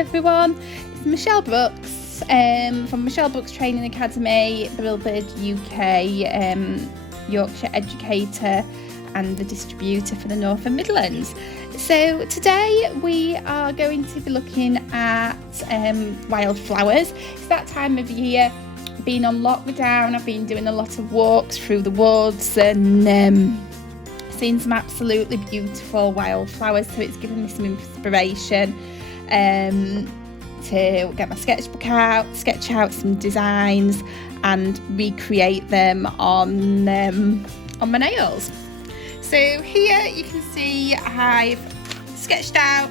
everyone, it's Michelle Brooks from Michelle Brooks Training Academy, Thrillbird UK, Yorkshire educator and the distributor for the North and Midlands. So today we are going to be looking at wildflowers. It's that time of year. Been on lockdown, I've been doing a lot of walks through the woods and seen some absolutely beautiful wildflowers, so it's given me some inspiration to get my sketchbook out, sketch out some designs and recreate them on my nails. So here you can see I've sketched out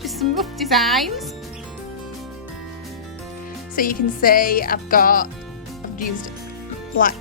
just some rough designs. So you can see I've used black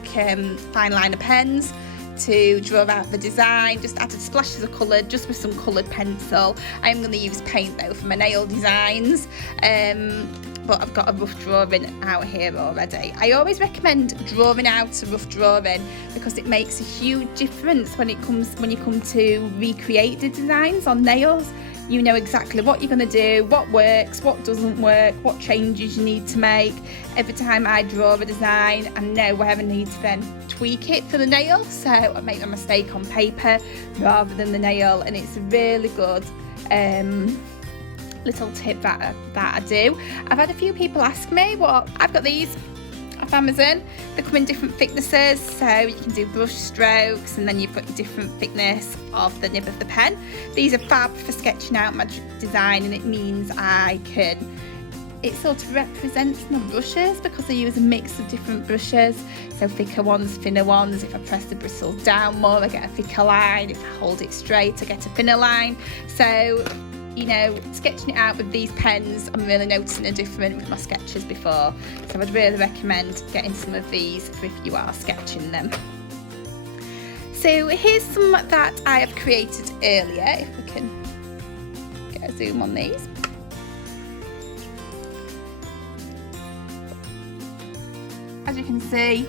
fine liner pens to draw out the design, just added splashes of colour just with some coloured pencil. I'm going to use paint though for my nail designs, but I've got a rough drawing out here already. I always recommend drawing out a rough drawing because it makes a huge difference when you come to recreate the designs on nails. You know exactly what you're going to do, what works, what doesn't work, what changes you need to make. Every time I draw a design, I know where I need to then tweak it for the nail, so I make a mistake on paper rather than the nail, and it's a really good little tip that I do. I've had a few people ask me, well, I've got these off Amazon. They come in different thicknesses, so you can do brush strokes and then you've got different thickness of the nib of the pen. These are fab for sketching out my design, and it means it sort of represents my brushes because I use a mix of different brushes, so thicker ones, thinner ones. If I press the bristles down more, I get a thicker line. If I hold it straight, I get a thinner line. So, you know, sketching it out with these pens, I'm really noticing a difference with my sketches before. So I'd really recommend getting some of these for if you are sketching them. So here's some that I have created earlier, if we can get a zoom on these. As you can see,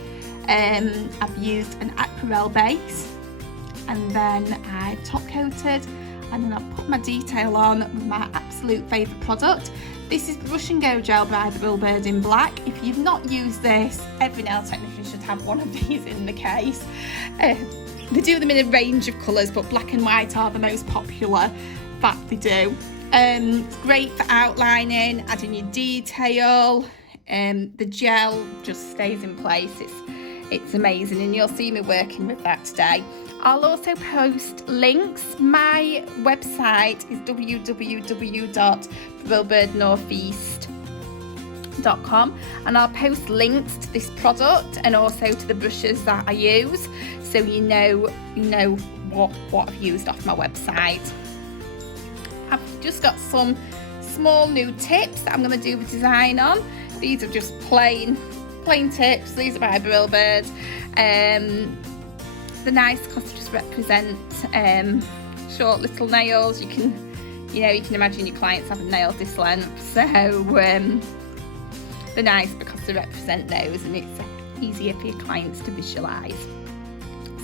I've used an aquarelle base and then I've top coated, and then I've put my detail on with my absolute favourite product. This is Brush and Go Gel by Thrillbird in black. If you've not used this, every nail technician should have one of these in the case. They do them in a range of colours, but black and white are the most popular that they do. It's great for outlining, adding your detail. The gel just stays in place. It's amazing, and you'll see me working with that today. I'll also post links. My website is www.thrillbirdnortheast.com, and I'll post links to this product and also to the brushes that I use, so you know what I've used off my website. I've just got some small new tips that I'm going to do the design on. These are just plain tips. These are by Thrillbird. They're nice because they just represent short little nails. You can imagine your clients having nails this length, so they're nice because they represent those, and it's easier for your clients to visualise.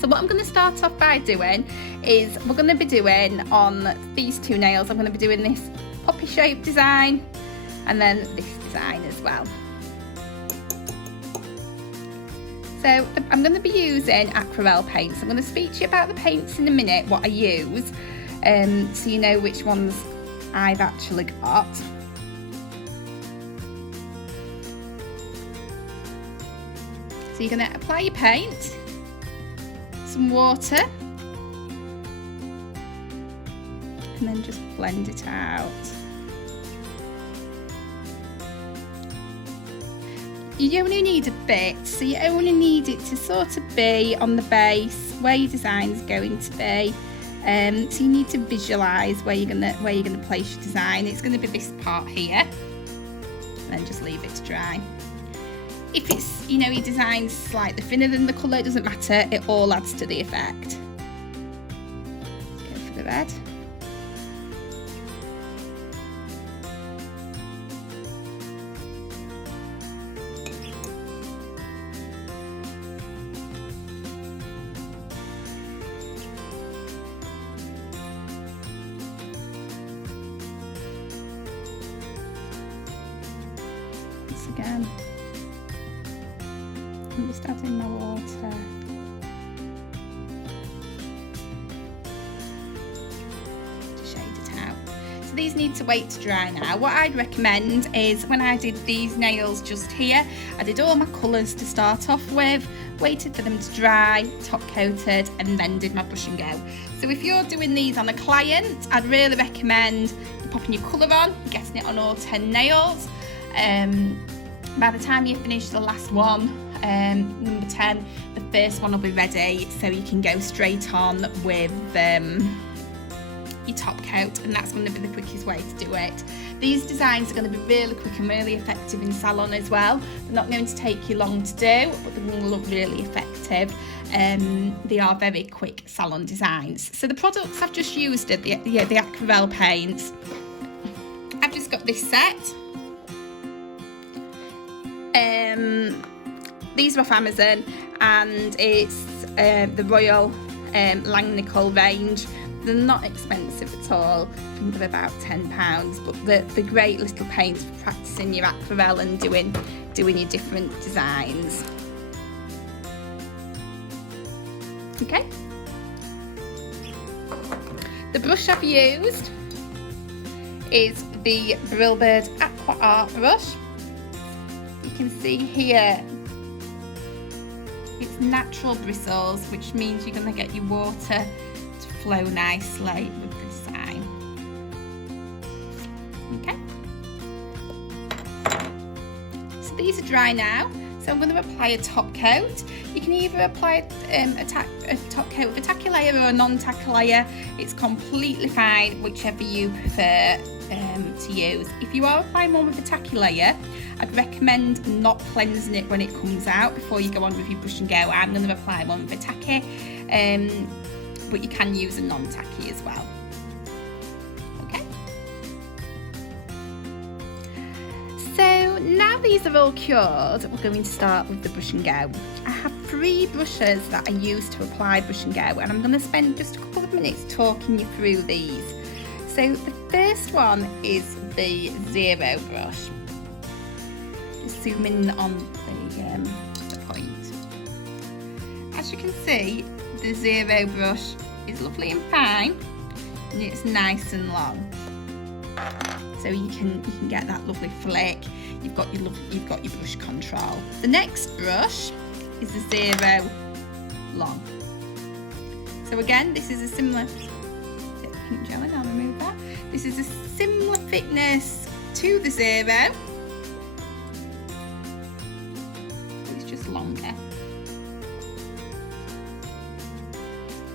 So what I'm going to start off by doing is we're going to be doing on these two nails, I'm going to be doing this poppy shape design and then this design as well. So I'm going to be using aquarelle paints. I'm going to speak to you about the paints in a minute, what I use, so you know which ones I've actually got. So you're going to apply your paint, some water, and then just blend it out. You only need a bit, so you only need it to sort of be on the base where your design's going to be. So you need to visualise where you're gonna place your design. It's gonna be this part here, and then just leave it to dry. If it's, your design's slightly thinner than the colour, it doesn't matter. It all adds to the effect. Go for the red. again. I'm just adding my water. To shade it out. So these need to wait to dry now. What I'd recommend is when I did these nails just here, I did all my colours to start off with, waited for them to dry, top coated, and then did my brush and go. So if you're doing these on a client, I'd really recommend you popping your colour on, getting it on all 10 nails. By the time you finish the last one, number 10, the first one will be ready, so you can go straight on with your top coat, and that's going to be the quickest way to do it. These designs are going to be really quick and really effective in salon as well. They're not going to take you long to do, but they're going to look really effective. They are very quick salon designs. So the products I've just used are the aquarelle paints. I've just got this set. These are off Amazon, and it's the Royal Langnickel range. They're not expensive at all. I think they're about £10, but they're great little paints for practicing your aquarelle and doing your different designs. Okay. The brush I've used is the Brilbird Aqua Art brush. You can see here it's natural bristles, which means you're going to get your water to flow nicely with this design. Okay. So these are dry now, so I'm going to apply a top coat. You can either apply a top coat with a tacky layer or a non-tacky layer. It's completely fine, whichever you prefer to use. If you are applying one with a tacky layer, I'd recommend not cleansing it when it comes out before you go on with your brush and go. I'm going to apply one with a tacky, but you can use a non-tacky as well. Okay. So now these are all cured, we're going to start with the brush and go. I have 3 brushes that I use to apply brush and go, and I'm going to spend just a couple of minutes talking you through these. So the first one is the Zero brush. Just zoom in on the point. As you can see, the Zero brush is lovely and fine, and it's nice and long. So you can get that lovely flick. You've got your brush control. The next brush is the Zero long. So again, this is a similar pink jelly. I'll remove that. This is a similar thickness to the Zero. It's just longer.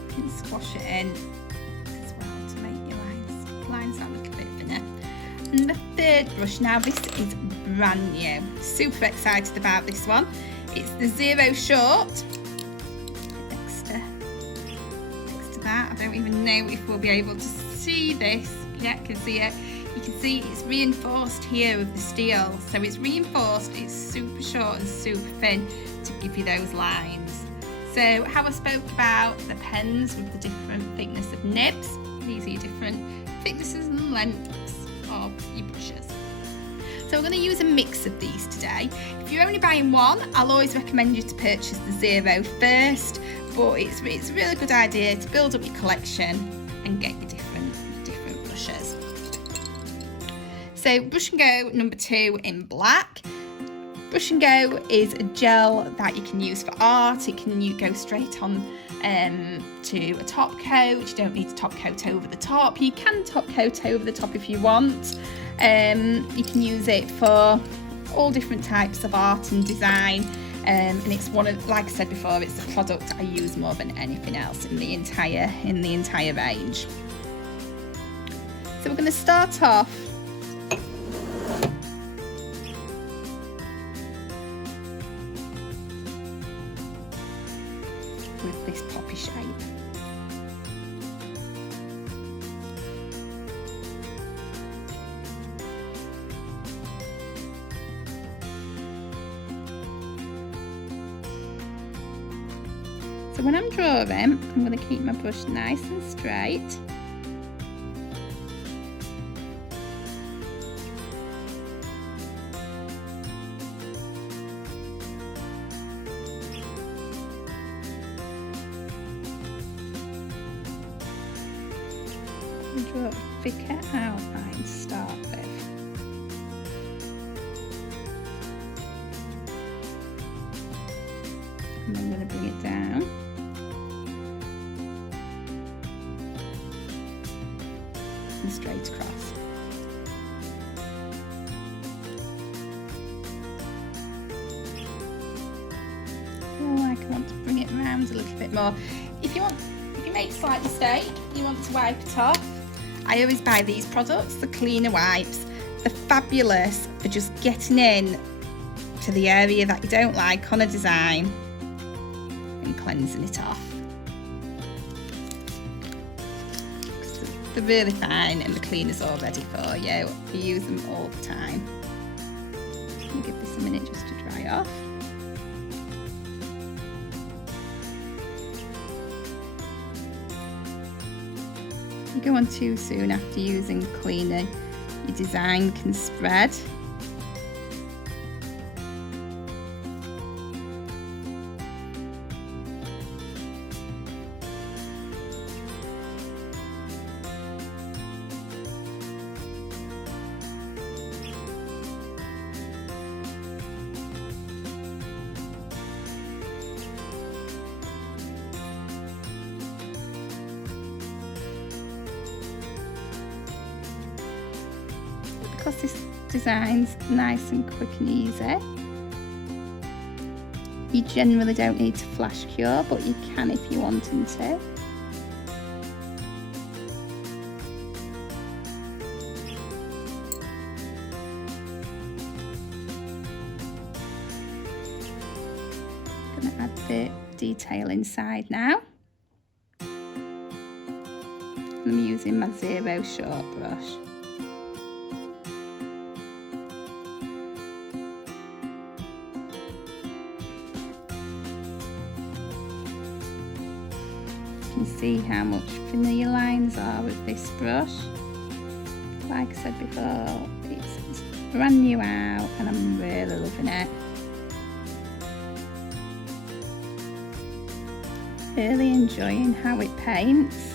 You can squash it in as well to make your lines that look a bit thinner. And the third brush, now this is brand new. Super excited about this one. It's the Zero Short. Next to that, I don't even know if we'll be able to see this. Yeah, I can see it. You can see it's reinforced here with the steel. So it's reinforced, it's super short and super thin to give you those lines. So how I spoke about the pens with the different thickness of nibs, these are your different thicknesses and lengths of your brushes. So we're going to use a mix of these today. If you're only buying one, I'll always recommend you to purchase the Zero first, but it's a really good idea to build up your collection and get your different brushes. So brush and go number 2 in black. Brush and go is a gel that you can use for art. It can go straight on to a top coat. You don't need to top coat over the top. You can top coat over the top if you want. You can use it for all different types of art and design, and it's one of, like I said before, it's the product I use more than anything else in the entire range. So we're going to start off with this poppy shape. So when I'm drawing, I'm going to keep my brush nice and straight. sort of thicker outline to start with. And I'm going to bring it down. And straight across. I feel like I want to bring it around a little bit more. If you make a slight mistake, you want to wipe it off. I always buy these products, the cleaner wipes. They're fabulous for just getting in to the area that you don't like on a design and cleansing it off. They're really fine and the cleaner's all ready for you. You use them all the time. I'll give this a minute just to dry off. If you go on too soon after using the cleaner, your design can spread. Because this design's nice and quick and easy, you generally don't need to flash cure, but you can if you're wanting to. I'm going to add the detail inside now. I'm using my 0 short brush. You can see how much thinner your lines are with this brush. Like I said before, it's brand new out and I'm really loving it. Really enjoying how it paints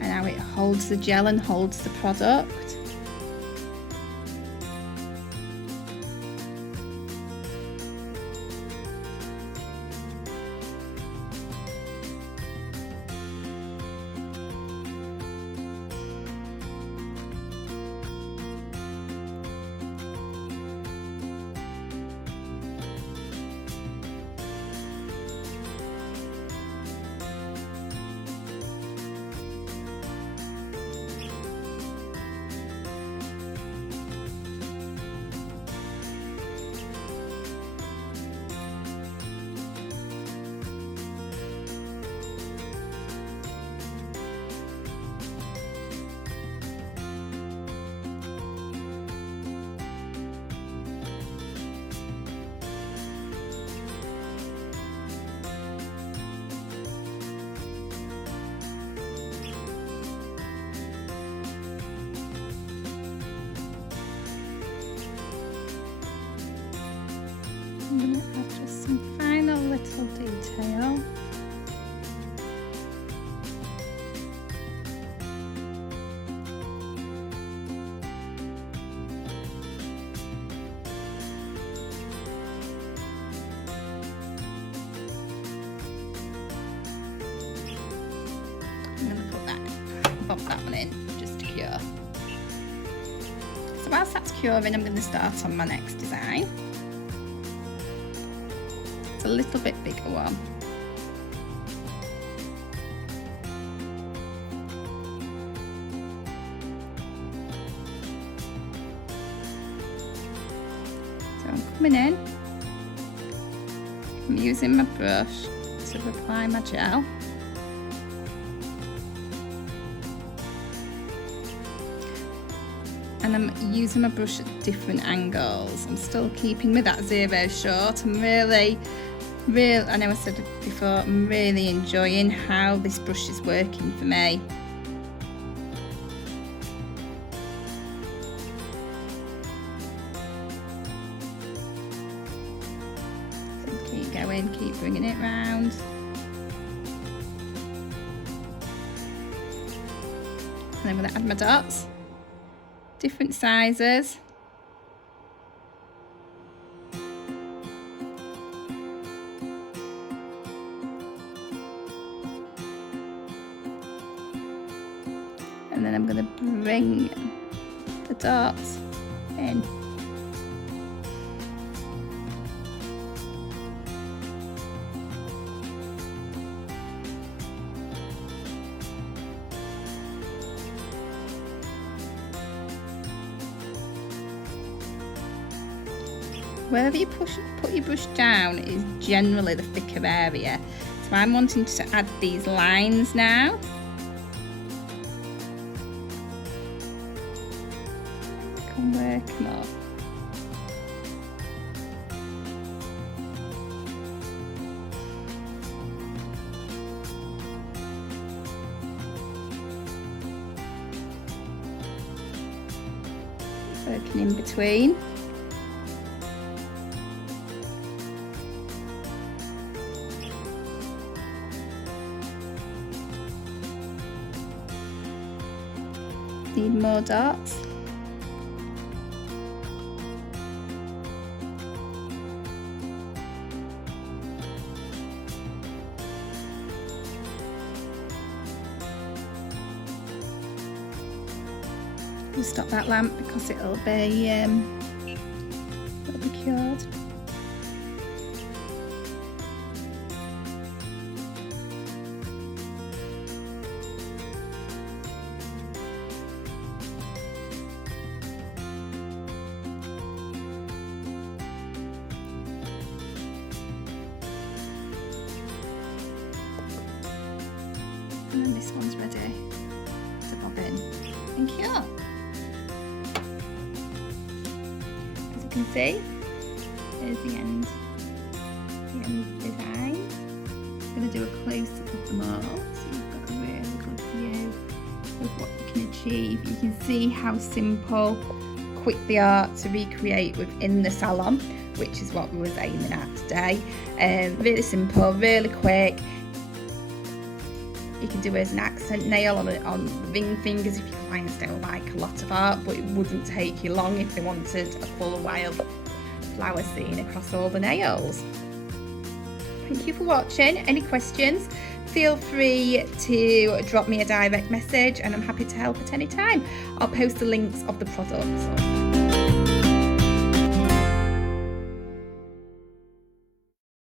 and how it holds the gel and holds the product. I'm going to add just some final little detail. I'm going to pop that one in just to cure. So whilst that's curing, I'm going to start on my next design. It's a little bit bigger one. So I'm coming in, I'm using my brush to apply my gel. And I'm using my brush at different angles. I'm still keeping with that 0 short. I'm really, I know I said it before, I'm really enjoying how this brush is working for me. So keep going, keep bringing it round. And I'm going to add my dots, different sizes. And then I'm going to bring the dots in. Wherever you put your brush down is generally the thicker area. So I'm wanting to add these lines now. I can work them up. Working in between. Need more dots. We'll stop that lamp because it'll be cured. And then this one's ready to pop in and cure. As you can see, there's the end design. I'm going to do a close-up of them all so you've got a really good view of what you can achieve. You can see how simple, quick they are to recreate within the salon, which is what we was aiming at today. Really simple, really quick. You can do it as an accent nail on the ring fingers if your clients don't like a lot of art, but it wouldn't take you long if they wanted a full wildflower scene across all the nails. Thank you for watching. Any questions, feel free to drop me a direct message and I'm happy to help at any time. I'll post the links of the products.